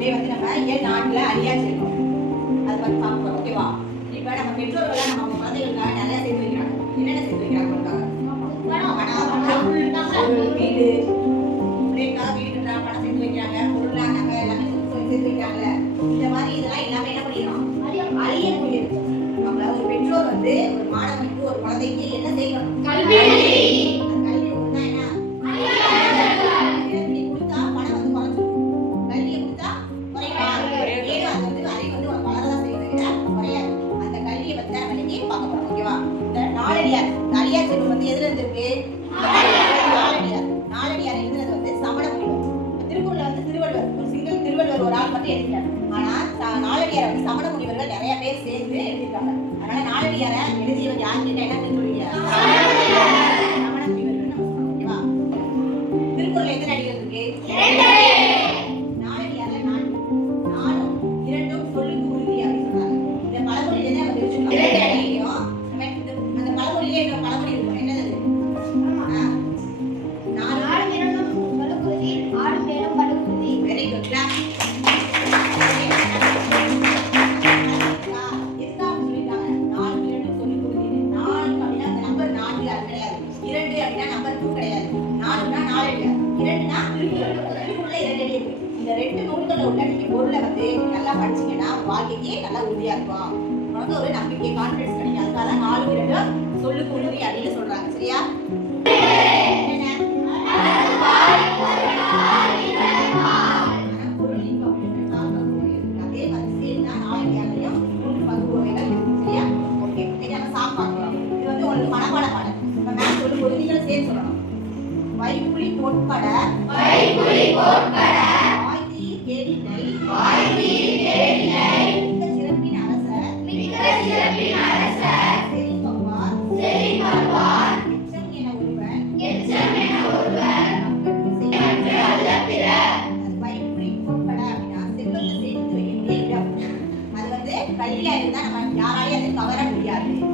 Today வந்து நம்ம ஏன் நாட்டில் அழியாச்சு செய்யணும்? அதை பற்றி பார்க்க போகிறோம் ஓகேவா இப்போ நம்ம பெற்றோர்கள்லாம் நம்ம குழந்தைகளுக்காக நிறையா சேர்த்து வைக்கிறாங்க. என்னென்ன சேர்த்து வைக்கிறாங்க வீடு பிள்ளைக்காக வீடு பணம் சேர்த்து வைக்கிறாங்க பொருளாக நகை எல்லாமே சேர்த்து வைக்கிறாங்க. இந்த மாதிரி இதெல்லாம் எல்லாமே என்ன பண்ணிடுறோம்? அழியக்கூடியது. நம்ம ஒரு பெற்றோர் வந்து ஒரு மாணவனுக்கு ஒரு குழந்தைக்கு என்ன செய்யணும்? கல்வி. திருவள்ளுவர் ஒரு ஆள் மட்டும் எழுதிட்டார். ஆனா ச- வந்து சமண முனிவர்கள் நிறைய பேர் சேர்ந்து எழுதிட்டாங்க அதனால நாலடியாரை எழுதியவர் யாருன்னு கேட்டா நாலுன்னா இரண்டுனா இரண்டு அடி இருக்கு. இந்த ரெண்டு நூல்கள்ல உள்ள பொருளை வந்து நல்லா படிச்சீங்கன்னா வாழ்க்கைக்கு நல்லா உறுதியா இருக்கும் உனக்கு ஒரு நம்பிக்கை கான்பிடன்ஸ் கிடைக்கும் அதுக்காக தான் நாலு இரண்டு சொல்லுக்கு உறுதி அப்படின்னு சொல்றாங்க சரியா வைகுலி பொற்பட வைகுலி பொற்பட வாய்தி கேடினை வாய்தி கேடினை மிக்க சிறப்பின் அரசர். மிக்க சிறப்பின் அரசர். செரி பகவான் செரி பகவான் எச்சம் என ஒருவன் எச்சம் என ஒருவன் அன்று அப்படின்னா செல்வத்தை சேர்த்து வைக்கிற இடம் இருந்தா நம்ம யாராலையும் அதை கவர முடியாது.